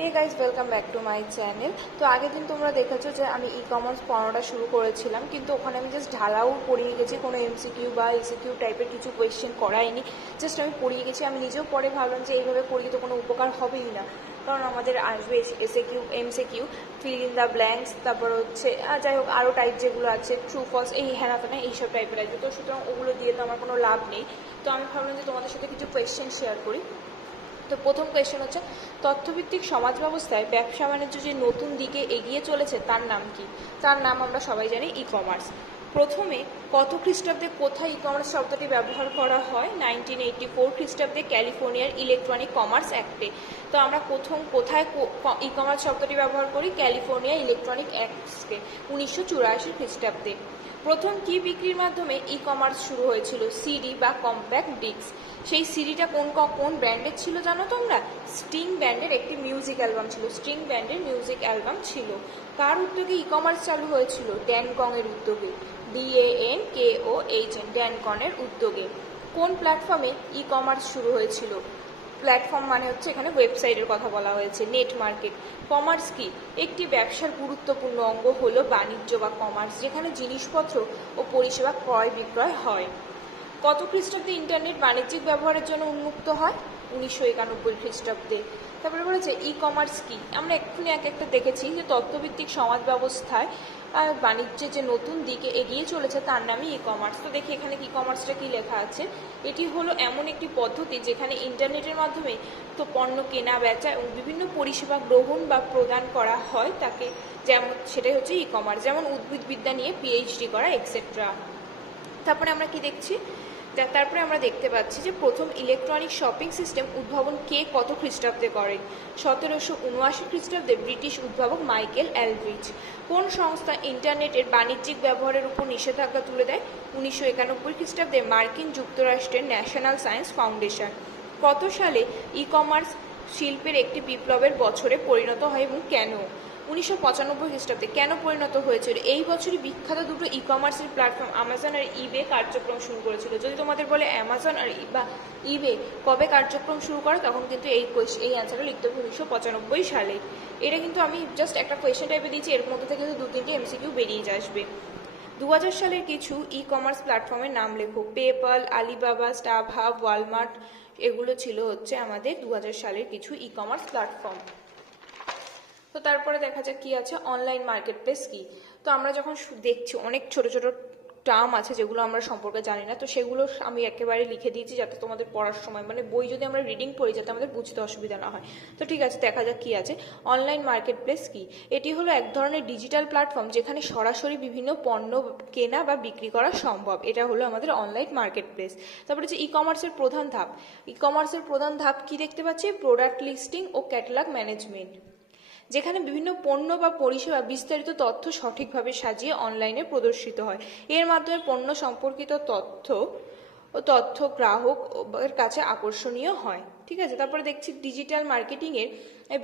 Hey guys welcome back to my channel. তো আগের দিন তোমরা দেখেছো যে আমি ই কমার্স পড়ানোটা শুরু করেছিলাম, কিন্তু ওখানে আমি জাস্ট ঢালাও পড়িয়ে গেছি, কোনো এমসিকিউ বা এসিকিউ টাইপের কিছু কোয়েশ্চেন করাইনি, জাস্ট আমি পড়িয়ে গেছি। আমি নিজেও পরে ভাবলাম যে এইভাবে পড়িয়ে তো কোনো উপকার হবেই না, কারণ আমাদের আসবে SCQ, MCQ, fill in the blanks, তারপর হচ্ছে যাই হোক আরও টাইপ যেগুলো আছে, ট্রু ফলস, এই হ্যানা তেনা এইসব টাইপের আসবে। তো সুতরাং ওগুলো দিয়ে তো আমার কোনো লাভ নেই। তো আমি ভাবলাম যে তোমাদের সাথে কিছু কোয়েশ্চেন শেয়ার করি। তো প্রথম কোয়েশ্চেন হচ্ছে, তথ্যভিত্তিক সমাজ ব্যবস্থায় ব্যবসা বাণিজ্য যে নতুন দিকে এগিয়ে চলেছে তার নাম কি? তার নাম আমরা সবাই জানি ই কমার্স। প্রথমে কত খ্রিস্টাব্দে কোথায় ই কমার্স শব্দটি ব্যবহার করা হয়? 1984 খ্রিস্টাব্দে ক্যালিফোর্নিয়ার ইলেকট্রনিক কমার্স অ্যাক্টে। তো আমরা প্রথম কোথায় ই কমার্স শব্দটি ব্যবহার করি? ক্যালিফোর্নিয়া ইলেকট্রনিক অ্যাক্টসকে 1984 খ্রিস্টাব্দে। প্রথম কি বিক্রির মাধ্যমে ই কমার্স শুরু হয়েছিল? সিডি বা কম্প্যাক্ট ডিস্ক। সেই সিডিটা কোন ব্র্যান্ডের ছিল জানো তোমরা? স্টিং ব্র্যান্ডের একটি মিউজিক অ্যালবাম ছিল। স্টিং ব্র্যান্ডের মিউজিক অ্যালবাম ছিল। কার উদ্যোগে ই কমার্স চালু হয়েছিল? ড্যানকং-এর উদ্যোগে। DANKOHN, ড্যানকনের উদ্যোগে। কোন প্ল্যাটফর্মে ই কমার্স শুরু হয়েছিল? প্ল্যাটফর্ম মানে হচ্ছে এখানে ওয়েবসাইটের কথা বলা হয়েছে, নেট মার্কেট। কমার্স কি? একটি ব্যবসার গুরুত্বপূর্ণ অঙ্গ হলো বাণিজ্য বা কমার্স, যেখানে জিনিসপত্র ও পরিষেবা ক্রয় বিক্রয় হয়। কত খ্রিস্টাব্দে ইন্টারনেট বাণিজ্যিক ব্যবহারের জন্য উন্মুক্ত হয়? 1991 খ্রিস্টাব্দে। তারপরে বলেছে ই কমার্স কি? আমরা এক্ষুনি এক একটা দেখেছি যে তথ্যভিত্তিক সমাজ ব্যবস্থায় বাণিজ্যে যে নতুন দিকে এগিয়ে চলেছে তার নামই ই কমার্স। তো দেখি এখানে ই কমার্সটা কি লেখা আছে। এটি হলো এমন একটি পদ্ধতি যেখানে ইন্টারনেটের মাধ্যমে তো পণ্য কেনা বেচা এবং বিভিন্ন পরিষেবা গ্রহণ বা প্রদান করা হয় তাকে, যেমন সেটাই হচ্ছে ই কমার্স। যেমন উদ্ভিদবিদ্যা নিয়ে PhD করা এক্সেট্রা। তারপরে আমরা কি দেখছি? তারপরে আমরা দেখতে পাচ্ছি যে প্রথম ইলেকট্রনিক শপিং সিস্টেম উদ্ভাবন কে কত খ্রিস্টাব্দে করেন? 1779 খ্রিস্টাব্দে ব্রিটিশ উদ্ভাবক মাইকেল অ্যালড্রিচ। কোন সংস্থা ইন্টারনেটের বাণিজ্যিক ব্যবহারের উপর নিষেধাজ্ঞা তুলে দেয়? 1991 খ্রিস্টাব্দে মার্কিন যুক্তরাষ্ট্রের ন্যাশনাল সায়েন্স ফাউন্ডেশন। কত সালে ই কমার্স শিল্পের একটি বিপ্লবের বছরে পরিণত হয় এবং কেন? 1995 খ্রিস্টাব্দে। কেন পরিণত হয়েছিল? এই বছরই বিখ্যাত দুটো ই কমার্সের প্ল্যাটফর্ম আমাজন আর ইবে কার্যক্রম শুরু করেছিল। যদি তোমাদের বলে অ্যামাজন আর ইবে কবে কার্যক্রম শুরু করে, তখন কিন্তু এই অ্যান্সারটা লিখতে হবে 1995 সালে। এটা কিন্তু আমি জাস্ট একটা কোয়েশ্চেন টাইপে দিয়েছি, এর মধ্যে থেকে কিন্তু 2-3টে MCQ বেরিয়ে আসবে। 2000 সালের কিছু ই কমার্স প্ল্যাটফর্মের নাম লেখো। পেপ্যাল, আলিবাবা, স্টারহাব, ওয়ালমার্ট, এগুলো ছিল হচ্ছে আমাদের 2000 সালের কিছু ই কমার্স প্ল্যাটফর্ম। তো তারপরে দেখা যাক কি আছে, অনলাইন মার্কেট প্লেস কি। তো আমরা যখন দেখছি অনেক ছোট ছোট টার্ম আছে যেগুলো আমরা সম্পর্কে জানি না, তো সেগুলো আমি একেবারে লিখে দিয়েছি যাতে তোমাদের পড়ার সময়, মানে বই যদি আমরা রিডিং পড়ি, যাতে আমাদের বুঝতে অসুবিধা না হয়। তো ঠিক আছে, দেখা যাক কি আছে। অনলাইন মার্কেট প্লেস কি? এটি হলো এক ধরনের ডিজিটাল প্ল্যাটফর্ম যেখানে সরাসরি বিভিন্ন পণ্য কেনা বা বিক্রি করা সম্ভব। এটা হলো আমাদের অনলাইন মার্কেট প্লেস। তারপরে হচ্ছে ই কমার্সের প্রধান ধাপ। ই কমার্সের প্রধান ধাপ কি দেখতে পাচ্ছি? প্রোডাক্ট লিস্টিং ও ক্যাটালগ ম্যানেজমেন্ট, যেখানে বিভিন্ন পণ্য বা পরিষেবা বিস্তারিত তথ্য সঠিকভাবে সাজিয়ে অনলাইনে প্রদর্শিত হয়। এর মাধ্যমে পণ্য সম্পর্কিত তথ্য গ্রাহকের কাছে আকর্ষণীয় হয়। ঠিক আছে, তারপরে দেখছি ডিজিটাল মার্কেটিংয়ের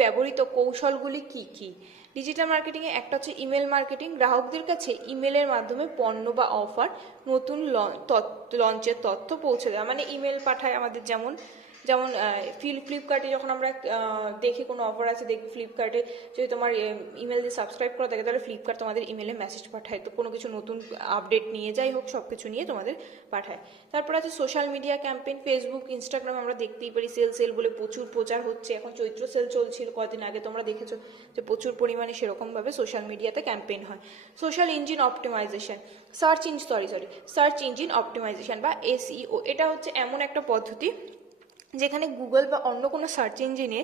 ব্যবহৃত কৌশলগুলি কি কি। ডিজিটাল মার্কেটিংয়ে একটা হচ্ছে ইমেল মার্কেটিং। গ্রাহকদের কাছে ইমেলের মাধ্যমে পণ্য বা অফার, নতুন লঞ্চের তথ্য পৌঁছে দেওয়া, মানে ইমেল পাঠায় আমাদের। যেমন যেমন ফ্লিপকার্টে যখন আমরা দেখি কোনো অফার আছে, দেখি ফ্লিপকার্টে যদি তোমার ইমেল দিয়ে সাবস্ক্রাইব করা থাকে, তাহলে ফ্লিপকার্ট তোমাদের ইমেলে মেসেজ পাঠায়, তো কোনো কিছু নতুন আপডেট নিয়ে যাই হোক সব কিছু নিয়ে তোমাদের পাঠায়। তারপর আছে social media campaign. Facebook, Instagram আমরা দেখতেই পারি সেল বলে প্রচুর প্রচার হচ্ছে। এখন চৈত্র সেল চলছিল কয়েকদিন আগে, তোমরা দেখেছো যে প্রচুর পরিমাণে সেরকমভাবে সোশ্যাল মিডিয়াতে ক্যাম্পেইন হয়। Social engine optimization, search engine optimization বা SEO। এটা হচ্ছে এমন একটা পদ্ধতি যেখানে গুগল বা অন্য কোনো সার্চ ইঞ্জিনে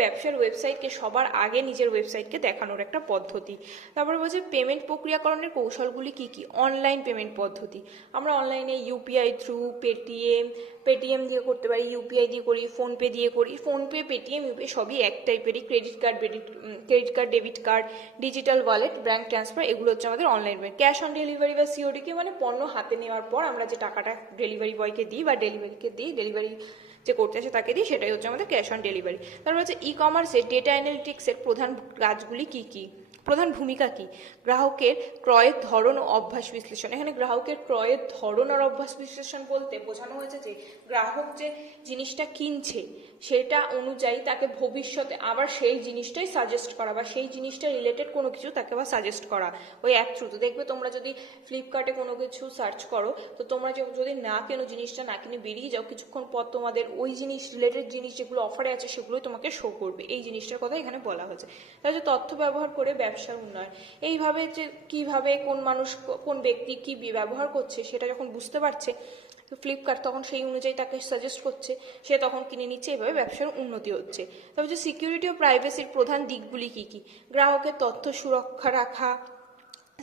ব্যবসার ওয়েবসাইটকে সবার আগে নিজের ওয়েবসাইটকে দেখানোর একটা পদ্ধতি। তারপরে বলছে পেমেন্ট প্রক্রিয়াকরণের কৌশলগুলি কি কি। অনলাইন পেমেন্ট পদ্ধতি, আমরা অনলাইনে UPI থ্রু, পেটিএম দিয়ে করতে পারি, UPI দিয়ে করি, ফোনপে দিয়ে করি। ফোনপে, পেটিএম, UPI সবই এক টাইপেরই। Credit card, debit card, digital wallet, bank transfer, এগুলো হচ্ছে আমাদের online payment. Cash on delivery বা COD কে, মানে পণ্য হাতে নেওয়ার পর আমরা যে টাকাটা ডেলিভারি বয়কে দিই বা ডেলিভারি যে করতে আসে তাকে দিই, সেটাই হচ্ছে আমাদের ক্যাশ অন ডেলিভারি। তারপর হচ্ছে ই কমার্সের ডেটা অ্যানালিটিক্সের প্রধান কাজগুলি কি কি। প্রধান ভূমিকা কি? গ্রাহকের ক্রয়ের ধরন ও অভ্যাস বিশ্লেষণ। এখানে গ্রাহকের ক্রয়ের ধরন আর অভ্যাস বিশ্লেষণ বলতে বোঝানো হয়েছে যে গ্রাহক যে জিনিসটা কিনছে সেটা অনুযায়ী তাকে ভবিষ্যতে আবার সেই জিনিসটাই সাজেস্ট করা বা সেই জিনিসটা রিলেটেড কোনো কিছু তাকে আবার সাজেস্ট করা ওই অ্যাপ থ্রুতে। দেখবে তোমরা যদি ফ্লিপকার্টে কোনো কিছু সার্চ করো তো তোমরা যদি না কেনো, জিনিসটা না কিনে বেরিয়ে যাও, কিছুক্ষণ পর তোমাদের ওই জিনিস রিলেটেড জিনিস যেগুলো অফারে আছে সেগুলোই তোমাকে শো করবে। এই জিনিসটার কথা এখানে বলা হয়েছে। তাহলে তথ্য ব্যবহার করে ব্যবসার উন্নয়ন, এইভাবে যে কিভাবে কোন মানুষ কোন ব্যক্তি কি ব্যবহার করছে সেটা যখন বুঝতে পারছে তো ফ্লিপকার্ট তখন সেই অনুযায়ী তাকে সাজেস্ট করছে, সে তখন কিনে নিচ্ছে, এভাবে ব্যবসার উন্নতি হচ্ছে। তবে যে সিকিউরিটি ও প্রাইভেসির প্রধান দিকগুলি কি কি? গ্রাহকের তথ্য সুরক্ষা রাখা,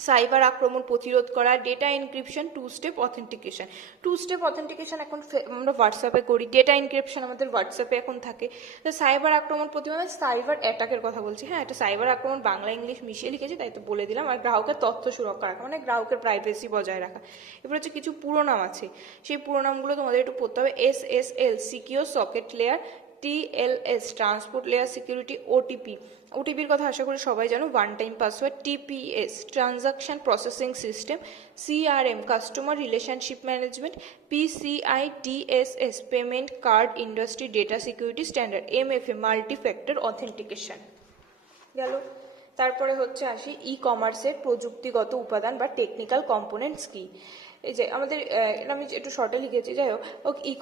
সাইবার আক্রমণ প্রতিরোধ করা, data encryption, two step authentication. Two step authentication এখন আমরা হোয়াটসঅ্যাপে করি, ডেটা এনক্রিপশন আমাদের হোয়াটসঅ্যাপে এখন থাকে। তো সাইবার আক্রমণ প্রতিরোধ, সাইবার অ্যাটাকের কথা বলছি, হ্যাঁ এটা সাইবার আক্রমণ বাংলা ইংলিশ মিশিয়ে লিখেছি তাই তো বলে দিলাম। আর গ্রাহকের তথ্য সুরক্ষা রাখা মানে গ্রাহকের প্রাইভেসি বজায় রাখা। এবার হচ্ছে কিছু পুরোনাম আছে, সেই পুরোনামগুলো তোমাদের একটু পড়তে হবে। SSL secure socket layer, TLS transport layer security, ওটিপির কথা আশা করি সবাই জানো, one time password, TPS transaction processing system, CRM customer relationship management, PCI DSS payment card industry data security standard, MFA multi factor authentication গেল। তারপরে হচ্ছে আসি ই কমার্সের প্রযুক্তিগত উপাদান বা টেকনিক্যাল কম্পোনেন্টস কি। এই যে আমাদের আমি একটু শর্টে লিখেছি, যাই হোক ই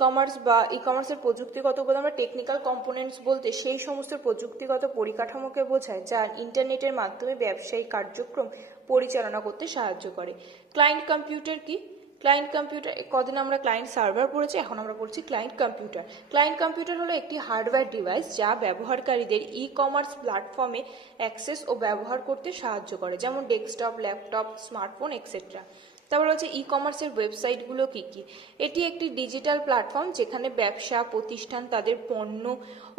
কমার্সের প্রযুক্তিগত উপাদান বা টেকনিক্যাল কম্পোনেন্টস বলতে সেই সমস্ত প্রযুক্তিগত পরিকাঠামোকে বোঝায় যা ইন্টারনেটের মাধ্যমে ব্যবসায়িক কার্যক্রম পরিচালনা করতে সাহায্য করে। ক্লায়েন্ট কম্পিউটার কি? ক্লায়েন্ট কম্পিউটার, কদিন আমরা ক্লায়েন্ট সার্ভার পড়েছি, এখন আমরা পড়ছি ক্লায়েন্ট কম্পিউটার। ক্লায়েন্ট কম্পিউটার হলো একটি হার্ডওয়্যার ডিভাইস যা ব্যবহারকারীদের ই কমার্স প্ল্যাটফর্মে অ্যাক্সেস ও ব্যবহার করতে সাহায্য করে, যেমন ডেস্কটপ, ল্যাপটপ, স্মার্টফোন এক্সেট্রা। তারপর হচ্ছে ই কমার্সের ওয়েবসাইটগুলো কি কি? এটি একটি ডিজিটাল প্ল্যাটফর্ম যেখানে ব্যবসা প্রতিষ্ঠান তাদের পণ্য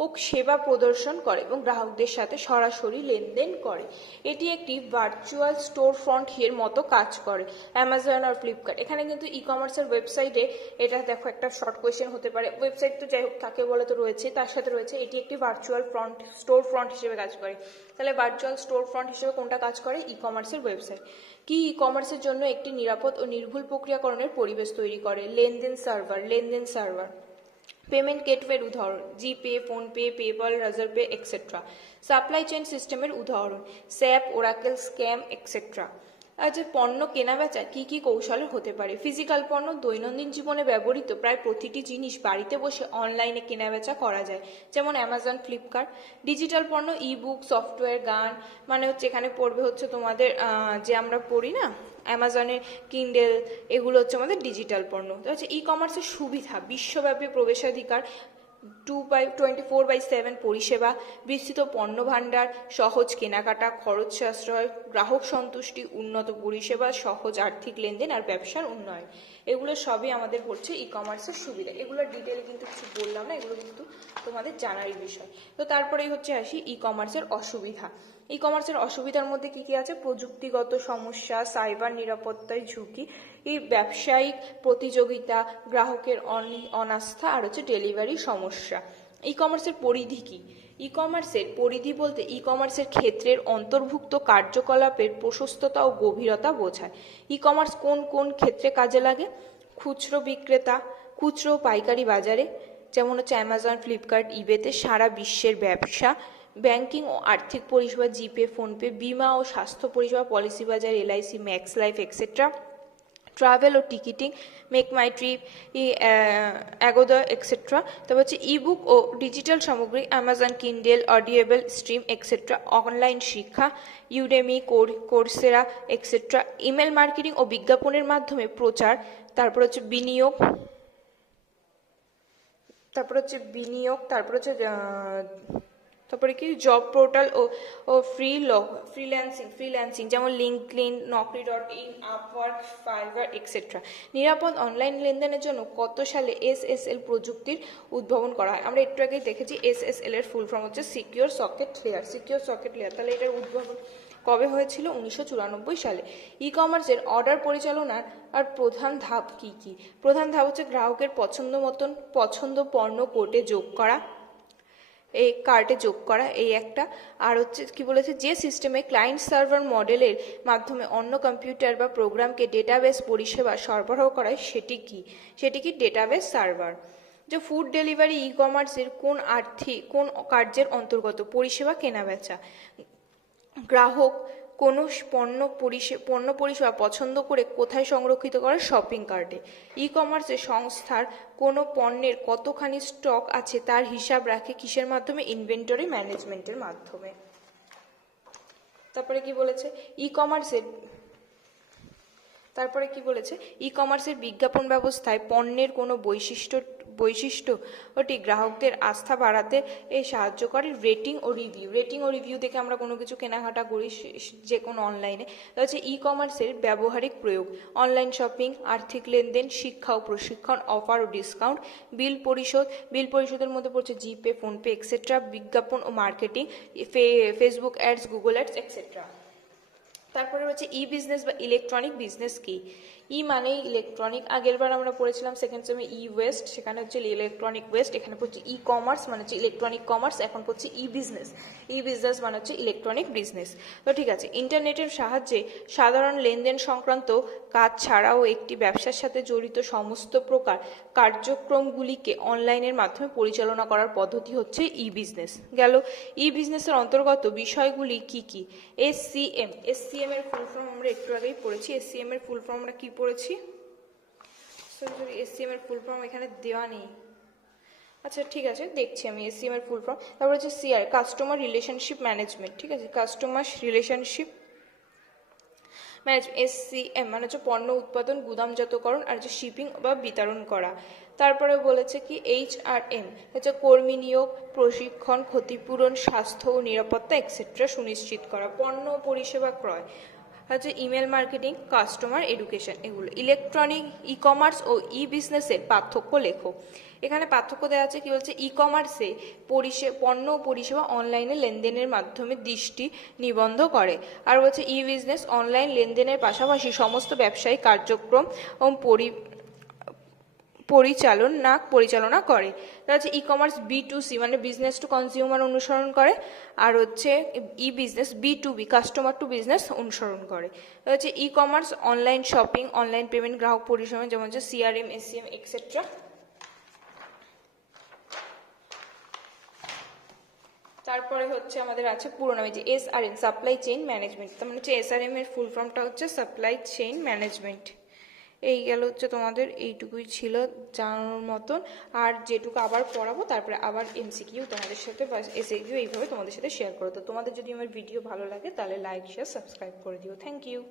ও সেবা প্রদর্শন করে এবং গ্রাহকদের সাথে সরাসরি লেনদেন করে। এটি একটি ভার্চুয়াল স্টোর ফ্রন্ট এর মতো কাজ করে। অ্যামাজন আর ফ্লিপকার্ট, এখানে কিন্তু ই কমার্সের ওয়েবসাইটে এটা দেখো একটা শর্ট কোয়েশ্চেন হতে পারে, ওয়েবসাইট তো যাই হোক কাকে বলে তো রয়েছে, তার সাথে রয়েছে এটি একটি ভার্চুয়াল স্টোর ফ্রন্ট হিসেবে কাজ করে। তাহলে ভার্চুয়াল স্টোর ফ্রন্ট হিসেবে কোনটা কাজ করে? ই কমার্সের ওয়েবসাইট। কি ই কমার্সের জন্য একটি নিরাপদ ও নির্ভুল প্রক্রিয়াকরণের পরিবেশ তৈরি করে? লেনদেন সার্ভার। পেমেন্ট গেটওয়ের উদাহরণ GPay, PhonePe, PayPal, Razorpay etcetera. Supply chain সিস্টেমের উদাহরণ স্যাপ, ওরাকেল, স্ক্যাম এক্সেট্রা। যে পণ্য কেনাবেচা কি কি কৌশলে হতে পারে? ফিজিক্যাল পণ্য, দৈনন্দিন জীবনে ব্যবহৃত প্রায় প্রতিটি জিনিস বাড়িতে বসে অনলাইনে কেনাবেচা করা যায়, যেমন অ্যামাজন, ফ্লিপকার্ট। ডিজিটাল পণ্য, ই বুক, সফটওয়্যার, গান, মানে হচ্ছে এখানে পড়বে হচ্ছে তোমাদের যে আমরা পড়ি না অ্যামাজনের কিন্ডেল, এগুলো হচ্ছে আমাদের ডিজিটাল পণ্য। তো হচ্ছে ই কমার্সের সুবিধা, বিশ্বব্যাপী প্রবেশাধিকার, 24/7 পরিষেবা, বিস্তৃত পণ্য ভাণ্ডার, সহজ কেনাকাটা, খরচ সাশ্রয়, গ্রাহক সন্তুষ্টি, উন্নত পরিষেবা, সহজ আর্থিক লেনদেন আর ব্যবসার উন্নয়ন। এগুলো সবই আমাদের হচ্ছে ই কমার্সের সুবিধা। এগুলোর ডিটেলে কিন্তু কিছু বললাম না, এগুলো কিন্তু তোমাদের জানারই বিষয়। তো তারপরেই হচ্ছে আসি ই কমার্সের অসুবিধা। ই কমার্সের অসুবিধার মধ্যে কি কি আছে? প্রযুক্তিগত সমস্যা, সাইবার নিরাপত্তার ঝুঁকি, এই ব্যবসায়িক প্রতিযোগিতা, গ্রাহকের অনাস্থা আর হচ্ছে ডেলিভারি সমস্যা। ই কমার্সের পরিধি কি? ই কমার্সের পরিধি বলতে ই কমার্সের ক্ষেত্রের অন্তর্ভুক্ত কার্যকলাপের প্রশস্ততা ও গভীরতা বোঝায়। ই কমার্স কোন কোন ক্ষেত্রে কাজে লাগে? খুচরো বিক্রেতা, খুচরো পাইকারি বাজারে, যেমন হচ্ছে অ্যামাজন, ফ্লিপকার্ট, ইবেতে সারা বিশ্বের ব্যবসা। ব্যাংকিং ও আর্থিক পরিষেবা, জিপে, ফোনপে। বিমা ও স্বাস্থ্য পরিষেবা, PolicyBazaar, LIC, Max Life etcetera. Travel ও ticketing, Make My Trip, Agoda etcetera. তারপর হচ্ছে ইবুক ও ডিজিটাল সামগ্রী, Amazon Kindle, Audible, stream etcetera. Online শিক্ষা, Udemy, Coursera etcetera. Email marketing ও বিজ্ঞাপনের মাধ্যমে প্রচার। তারপর হচ্ছে বিনিয়োগ, তারপরে কি জব পোর্টাল ও ফ্রিল্যান্সিং, যেমন LinkedIn, Naukri.in, Upwork, Fiverr etcetera. নিরাপদ অনলাইন লেনদেনের জন্য কত সালে SSL প্রযুক্তির উদ্ভাবন করা হয়? আমরা একটু আগেই দেখেছি SSL এর ফুল ফর্ম হচ্ছে সিকিউর সকেট লেয়ার। তাহলে এটার উদ্ভাবন কবে হয়েছিল? 1994 সালে। ই কমার্সের অর্ডার পরিচালনার আর প্রধান ধাপ কি কি? প্রধান ধাপ হচ্ছে গ্রাহকের পছন্দ পণ্য কোর্টে যোগ করা, এই কার্টে যোগ করা, এই একটা। আর হচ্ছে কি বলেছে, যে সিস্টেমে ক্লায়েন্ট সার্ভার মডেলের মাধ্যমে অন্য কম্পিউটার বা প্রোগ্রামকে ডেটাবেস পরিষেবা সরবরাহ করায় সেটি কি ডেটাবেস সার্ভার। যে ফুড ডেলিভারি ই কমার্সের কোন কার্যের অন্তর্গত, পরিষেবা কেনাবেচা। গ্রাহক কোনো পণ্য পরিষেবা পছন্দ করে কোথায় সংরক্ষিত করে, শপিং কার্টে। ই কমার্সের সংস্থার কোনো পণ্যের কতখানি স্টক আছে তার হিসাব রাখে কিসের মাধ্যমে, ইনভেন্টরি ম্যানেজমেন্টের মাধ্যমে। তারপরে কি বলেছে, ই কমার্সের বিজ্ঞাপন ব্যবস্থায় পণ্যের কোনো বৈশিষ্ট্যটি গ্রাহকদের আস্থা বাড়াতে সাহায্য করে। রেটিং ও রিভিউ দেখে আমরা কোনো কিছু কেনাকাটা করি যে কোনো অনলাইনে। তা হচ্ছে ই কমার্সের ব্যবহারিক প্রয়োগ, অনলাইন শপিং, আর্থিক লেনদেন, শিক্ষা ও প্রশিক্ষণ, অফার ও ডিসকাউন্ট, বিল পরিশোধের মধ্যে পড়ছে জিপে, ফোনপে এক্সেট্রা, বিজ্ঞাপন ও marketing, Facebook ads, Google ads etcetera. তারপরে হচ্ছে ই বিজনেস বা ইলেকট্রনিক বিজনেস কি। ই মানে ইলেকট্রনিক, আগেরবার আমরা পড়েছিলাম সেকেন্ড সেমে ই ওয়েস্ট, সেখানে হচ্ছে ইলেকট্রনিক ওয়েস্ট, এখানে পড়ছে ই কমার্স মানে হচ্ছে ইলেকট্রনিক কমার্স, এখন পড়ছে ই বিজনেস মানে হচ্ছে ইলেকট্রনিক বিজনেস। তো ঠিক আছে, ইন্টারনেটের সাহায্যে সাধারণ লেনদেন সংক্রান্ত কাজ ছাড়াও একটি ব্যবসার সাথে জড়িত সমস্ত প্রকার কার্যক্রমগুলিকে অনলাইনের মাধ্যমে পরিচালনা করার পদ্ধতি হচ্ছে ই বিজনেস। গেল, ই বিজনেসের অন্তর্গত বিষয়গুলি কি কি। এসসিএম এর ফুল ফর্ম আমরা একটু আগেই পড়েছি। এসসিএম এর ফুল ফর্ম আমরা কি পড়েছি, এসসিএম এর ফুল ফর্ম এখানে দেওয়া নেই। আচ্ছা ঠিক আছে, দেখছি আমি এসসিএম এর ফুল ফর্ম। তারপর হচ্ছে সিআর, কাস্টমার রিলেশনশিপ ম্যানেজমেন্ট। ঠিক আছে, কাস্টমার রিলেশনশিপ ম্যানেজমেন্ট। এসসিএম মানে হচ্ছে পণ্য উৎপাদন, গুদামজাতকরণ আর হচ্ছে শিপিং বা বিতরণ করা। তারপরে বলেছে কি এইচআরএম হচ্ছে কর্মী নিয়োগ, প্রশিক্ষণ, ক্ষতিপূরণ, স্বাস্থ্য ও নিরাপত্তা এক্সেট্রা সুনিশ্চিত করা। পণ্য পরিষেবা ক্রয় হচ্ছে ইমেল মার্কেটিং, কাস্টমার এডুকেশন, এগুলো। ইলেকট্রনিক ই কমার্স ও ই বিজনেসের পার্থক্য লেখো। এখানে পার্থক্য দেওয়া আছে কি বলছে, ই কমার্সে পণ্য ও পরিষেবা অনলাইনে লেনদেনের মাধ্যমে দৃষ্টি নিবন্ধ করে। আর বলছে ই বিজনেস অনলাইন লেনদেনের পাশাপাশি সমস্ত ব্যবসায়িক কার্যক্রম পরিচালনা করে। তাহলে হচ্ছে ই কমার্স B2C মানে বিজনেস টু কনজিউমার অনুসরণ করে, আর হচ্ছে e business B2B customer to business অনুসরণ করে। তাহলে হচ্ছে e commerce online shopping, online payment, গ্রাহক পরিষেবা যেমন হচ্ছে সিআরএম, এসসিএম এক্সেট্রা। তারপরে হচ্ছে আমাদের আছে পুরো নামে যে SRM সাপ্লাই চেইন ম্যানেজমেন্ট। তার মানে হচ্ছে SRM এর ফুল ফর্মটা হচ্ছে সাপ্লাই চেইন ম্যানেজমেন্ট। এই গেল হচ্ছে তোমাদের, এইটুকুই ছিল জানানোর মতন। আর যেটুকু আবার পড়াবো তারপরে আবার MCQ তোমাদের সাথে বা SAQ এইভাবে তোমাদের সাথে শেয়ার করো। তো তোমাদের যদি আমার ভিডিও ভালো লাগে তাহলে লাইক, শেয়ার, সাবস্ক্রাইব করে দিও। Thank you.